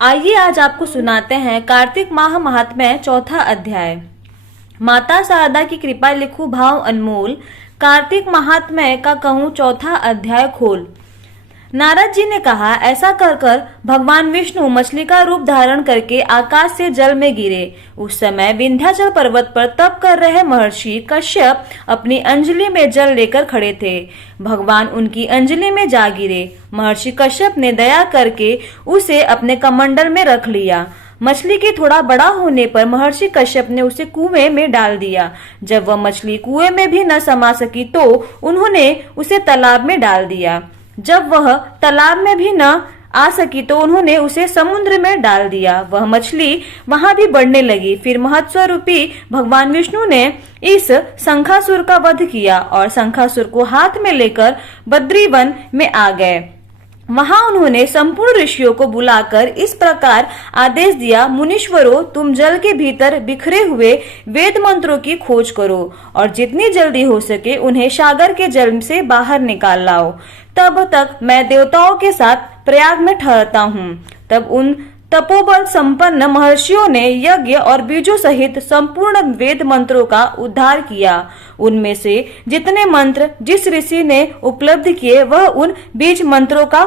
आइए आज आपको सुनाते हैं कार्तिक माह महात्म्य चौथा अध्याय। माता शारदा की कृपा लिखूं भाव अनमोल, कार्तिक महात्म्य का कहूँ चौथा अध्याय खोल। नारद जी ने कहा, ऐसा कर कर भगवान विष्णु मछली का रूप धारण करके आकाश से जल में गिरे। उस समय विंध्याचल पर्वत पर तप कर रहे महर्षि कश्यप अपनी अंजलि में जल लेकर खड़े थे। भगवान उनकी अंजलि में जा गिरे। महर्षि कश्यप ने दया करके उसे अपने कमंडल में रख लिया। मछली के थोड़ा बड़ा होने पर महर्षि कश्यप ने उसे कुएं में डाल दिया। जब वह मछली कुएं में भी न समा सकी तो उन्होंने उसे तालाब में डाल दिया। जब वह तालाब में भी न आ सकी तो उन्होंने उसे समुद्र में डाल दिया। वह मछली वहां भी बढ़ने लगी। फिर महत्स्वरूपी भगवान विष्णु ने इस शंखासुर का वध किया और शंखासुर को हाथ में लेकर बद्रीवन में आ गए। वहां उन्होंने संपूर्ण ऋषियों को बुलाकर इस प्रकार आदेश दिया, मुनीश्वरों, तुम जल के भीतर बिखरे हुए वेद मंत्रों की खोज करो और जितनी जल्दी हो सके उन्हें सागर के जल से बाहर निकाल लाओ। तब तक मैं देवताओं के साथ प्रयाग में ठहरता हूँ। तब उन तपोबल संपन्न महर्षियों ने यज्ञ और बीजों सहित संपूर्ण वेद मंत्रों का उद्धार किया। उनमें से जितने मंत्र जिस ऋषि ने उपलब्ध किए वह उन बीज मंत्रों का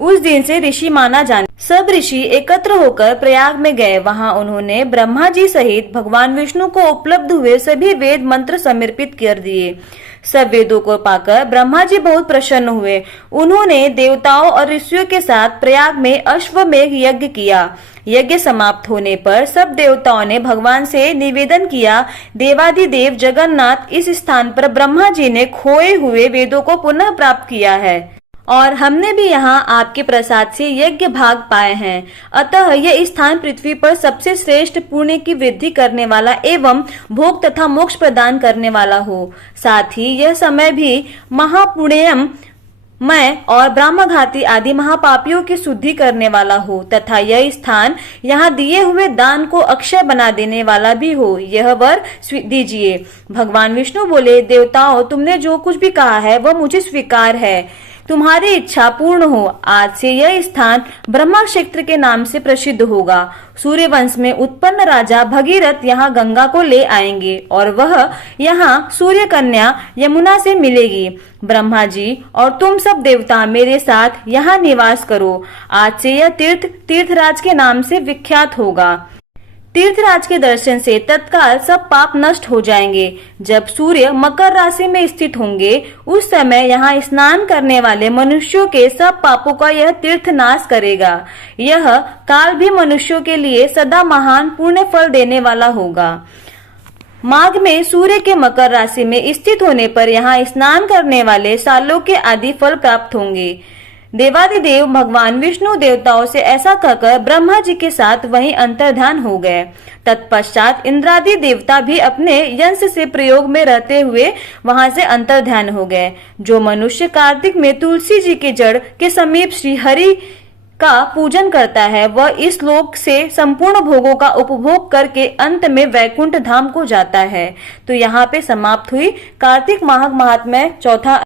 उस दिन से ऋषि माना जाने। सब ऋषि एकत्र होकर प्रयाग में गए। वहां उन्होंने ब्रह्मा जी सहित भगवान विष्णु को उपलब्ध हुए सभी वेद मंत्र समर्पित कर दिए। सब वेदों को पाकर ब्रह्मा जी बहुत प्रसन्न हुए। उन्होंने देवताओं और ऋषियों के साथ प्रयाग में अश्वमेघ यज्ञ किया। यज्ञ समाप्त होने पर सब देवताओं ने भगवान से निवेदन किया, देवादिदेव जगन्नाथ, इस स्थान पर ब्रह्मा जी ने खोए हुए वेदों को पुनः प्राप्त किया है और हमने भी यहाँ आपके प्रसाद से यज्ञ भाग पाए हैं। अतः यह स्थान पृथ्वी पर सबसे श्रेष्ठ पुण्य की वृद्धि करने वाला एवं भोग तथा मोक्ष प्रदान करने वाला हो। साथ ही यह समय भी महापुण्यम मैं और ब्रह्मघाती आदि महापापियों की शुद्धि करने वाला हो तथा यह स्थान यहाँ दिए हुए दान को अक्षय बना देने वाला भी हो। यह वर दीजिए। भगवान विष्णु बोले, देवताओं, तुमने जो कुछ भी कहा है वह मुझे स्वीकार है। तुम्हारी इच्छा पूर्ण हो। आज से यह स्थान ब्रह्मा क्षेत्र के नाम से प्रसिद्ध होगा। सूर्यवंश में उत्पन्न राजा भगीरथ यहाँ गंगा को ले आएंगे और वह यहाँ सूर्य कन्या यमुना से मिलेगी। ब्रह्मा जी और तुम सब देवता मेरे साथ यहाँ निवास करो। आज से यह तीर्थराज के नाम से विख्यात होगा। तीर्थराज के दर्शन से तत्काल सब पाप नष्ट हो जाएंगे। जब सूर्य मकर राशि में स्थित होंगे उस समय यहाँ स्नान करने वाले मनुष्यों के सब पापों का यह तीर्थ नाश करेगा। यह काल भी मनुष्यों के लिए सदा महान पुण्य फल देने वाला होगा। माघ में सूर्य के मकर राशि में स्थित होने पर यहाँ स्नान करने वाले सालों के आदि फल प्राप्त होंगे। देवादिदेव भगवान विष्णु देवताओं से ऐसा कहकर ब्रह्मा जी के साथ वहीं अंतर्धान हो गए। तत्पश्चात इंद्रादि देवता भी अपने यंश से प्रयोग में रहते हुए वहां से अंतर्धान हो गए। जो मनुष्य कार्तिक में तुलसी जी के जड़ के समीप श्री हरि का पूजन करता है वह इस लोक से संपूर्ण भोगों का उपभोग करके अंत में वैकुंठ धाम को जाता है। तो यहाँ पे समाप्त हुई कार्तिक माह महात्म्य चौथा